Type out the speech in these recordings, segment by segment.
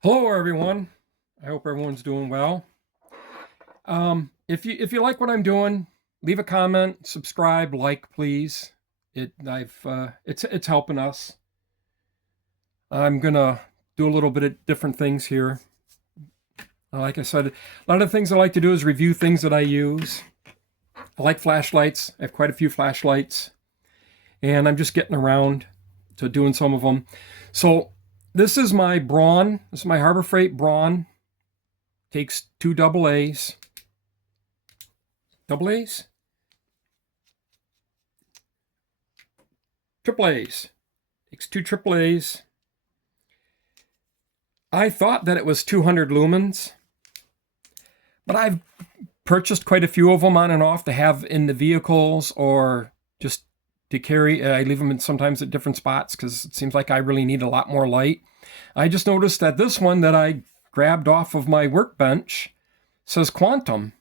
Hello, everyone. I hope everyone's doing well. If you like what I'm doing, leave a comment, subscribe, like, please. It's helping us. I'm gonna do a little bit of different things here. Like I said, a lot of the things I like to do is review things that I use. I like flashlights. I have quite a few flashlights, and I'm just getting around to doing some of them. So this is my Braun. This is my Harbor Freight Braun. Takes two double A's. Double A's? Triple A's. Takes two triple A's. I thought that it was 200 lumens, but I've purchased quite a few of them on and off to have in the vehicles or just to carry. I leave them in sometimes at different spots because it seems like I really need a lot more light. I just noticed that this one that I grabbed off of my workbench says Quantum.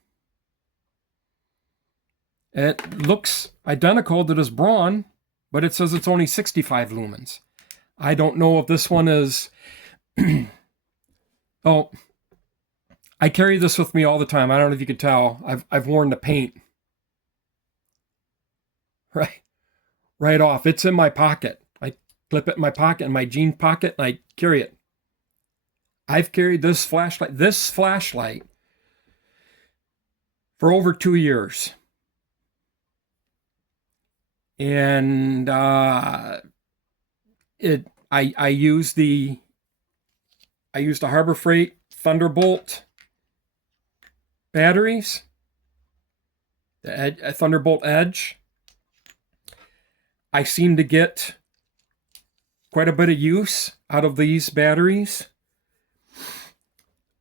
It looks identical to this Braun, but it says it's only 65 lumens. I don't know if this one is... Oh, I carry this with me all the time. I don't know if you could tell. I've worn the paint right off. It's in my pocket. I clip it in my pocket, in my jean pocket, and I carry it. I've carried this flashlight for over 2 years. And I use the Harbor Freight Thunderbolt batteries, the Thunderbolt Edge. I seem to get quite a bit of use out of these batteries.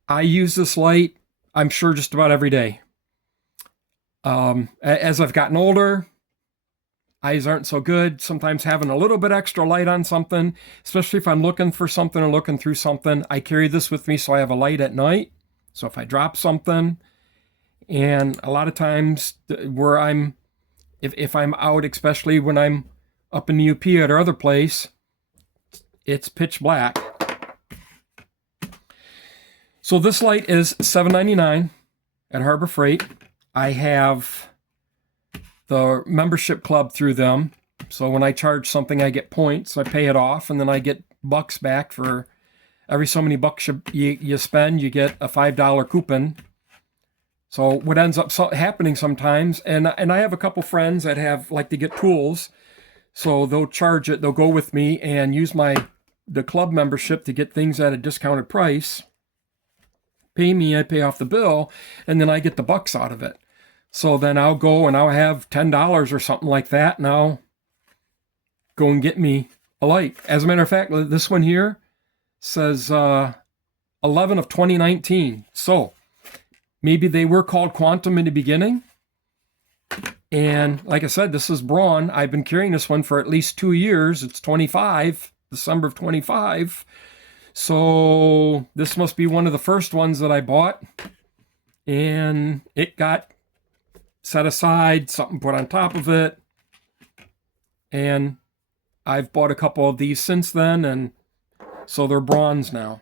I use this light, I'm sure, just about every day. As I've gotten older, eyes aren't so good. Sometimes having a little bit extra light on something, especially if I'm looking for something or looking through something, I carry this with me so I have a light at night. So if I drop something, and a lot of times where if I'm out, especially when I'm up in the UP at our other place, it's pitch black. So this light is $7.99 at Harbor Freight. I have the membership club through them. So when I charge something, I get points. I pay it off, and then I get bucks back for every so many bucks you spend. You get a $5 coupon. So what ends up happening sometimes, and I have a couple friends that like to get tools, so they'll charge it. They'll go with me and use the club membership to get things at a discounted price. Pay me, I pay off the bill, and then I get the bucks out of it. So then I'll go and I'll have $10 or something like that, and I'll go and get me a light. As a matter of fact, this one here says 11 of 2019. So maybe they were called Quantum in the beginning. And like I said, this is Braun. I've been carrying this one for at least 2 years. It's 25, December of 25. So this must be one of the first ones that I bought. And it got set aside, something put on top of it. And I've bought a couple of these since then, and so they're bronze now.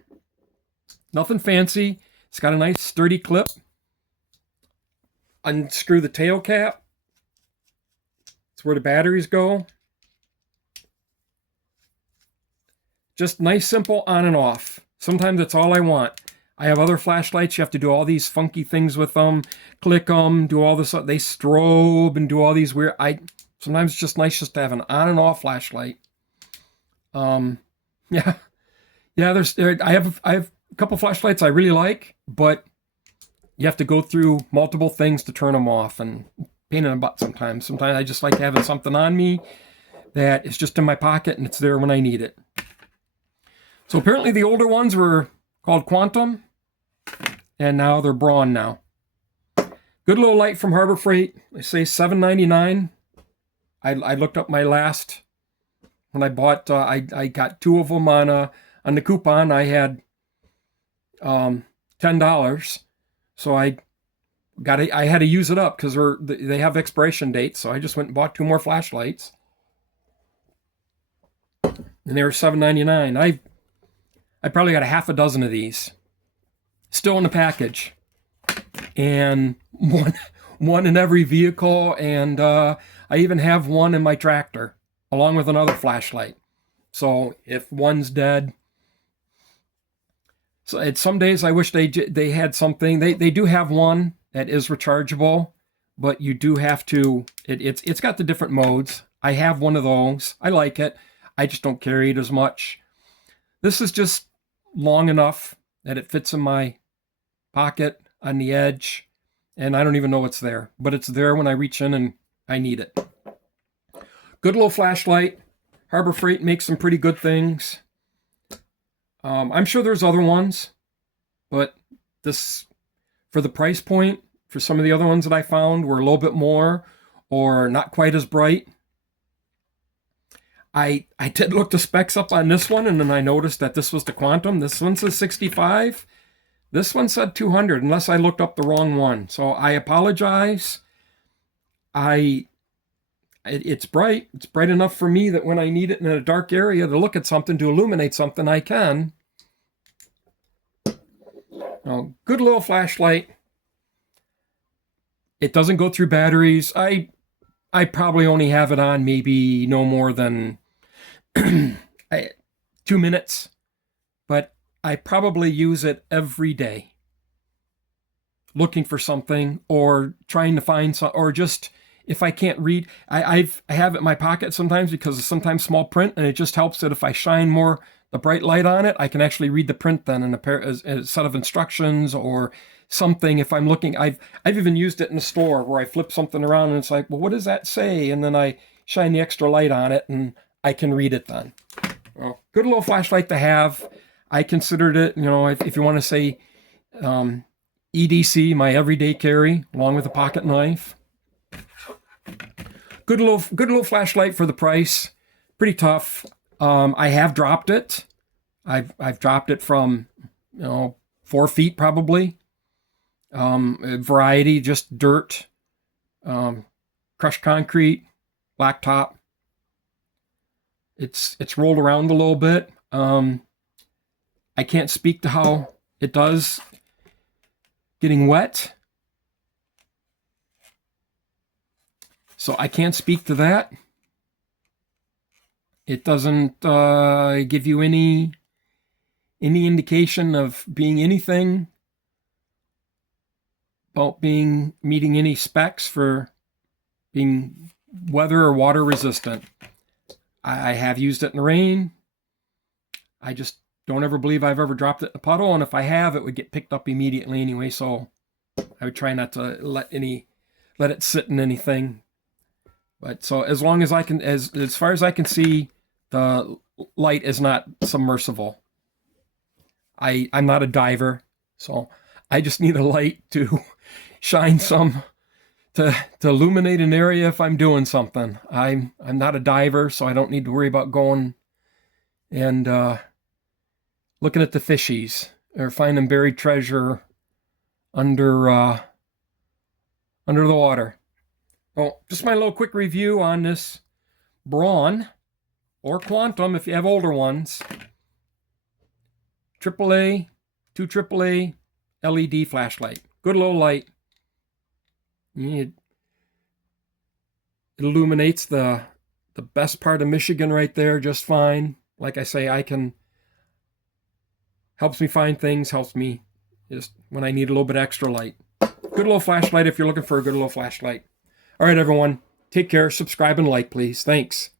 Nothing fancy. It's got a nice sturdy clip. Unscrew the tail cap. It's where the batteries go. Just nice, simple on and off. Sometimes that's all I want. I have other flashlights. You have to do all these funky things with them. Click them, do all this. They strobe and do all these weird... Sometimes it's just nice just to have an on and off flashlight. Yeah. I have a couple flashlights I really like, but you have to go through multiple things to turn them off, and pain in the butt sometimes. Sometimes I just like having something on me that is just in my pocket and it's there when I need it. So apparently the older ones were called Quantum, and now they're Braun now. Good little light from Harbor Freight. They say $7.99. I looked up my last, when I bought, I got two of them on the coupon. I had $10. So I had to use it up because they have expiration dates. So I just went and bought two more flashlights. And they were $7.99. I probably got a half a dozen of these still in the package, and one in every vehicle, and I even have one in my tractor along with another flashlight. So if one's dead, so it's some days I wish they had something. They do have one that is rechargeable, but you do have to. It's got the different modes. I have one of those. I like it. I just don't carry it as much. This is just long enough that it fits in my pocket on the edge, and I don't even know it's there, but it's there when I reach in and I need it. Good little flashlight. Harbor Freight makes some pretty good things. I'm sure there's other ones, but this, for the price point, for some of the other ones that I found were a little bit more or not quite as bright. I did look the specs up on this one, and then I noticed that this was the Quantum. This one says 65. This one said 200, unless I looked up the wrong one. So I apologize. It's bright. It's bright enough for me that when I need it in a dark area to look at something, to illuminate something, I can. Oh, good little flashlight. It doesn't go through batteries. I probably only have it on maybe no more than 2 minutes, but I probably use it every day, looking for something or trying to find some, or just if I can't read, I have it in my pocket sometimes because it's sometimes small print, and it just helps that if I shine more the bright light on it, I can actually read the print then in a set of instructions or something. If I'm looking, I've even used it in the store where I flip something around and it's like, well, what does that say? And then I shine the extra light on it and I can read it then. Well, good little flashlight to have. I considered it, if you want to say EDC, my everyday carry, along with a pocket knife. Good little flashlight for the price. Pretty tough. I have dropped it. I've dropped it from 4 feet probably. A variety, just dirt, crushed concrete, blacktop. It's rolled around a little bit. I can't speak to how it does getting wet, so I can't speak to that. It doesn't give you any indication of being anything about meeting any specs for being weather or water resistant. I have used it in the rain. I just don't ever believe I've ever dropped it in a puddle, and if I have, it would get picked up immediately anyway, so I would try not to let it sit in anything. But so as long as I can, as far as I can see, the light is not submersible. I'm not a diver, so I just need a light to shine some to illuminate an area if I'm doing something. I'm not a diver, so I don't need to worry about going and looking at the fishies or finding buried treasure under the water. Well, just my little quick review on this Braun or Quantum if you have older ones. AAA, 2 AAA LED flashlight. Good little light. It illuminates the best part of Michigan right there just fine. Like I say, helps me find things, helps me just when I need a little bit extra light. Good little flashlight if you're looking for a good little flashlight. All right, everyone. Take care. Subscribe and like, please. Thanks.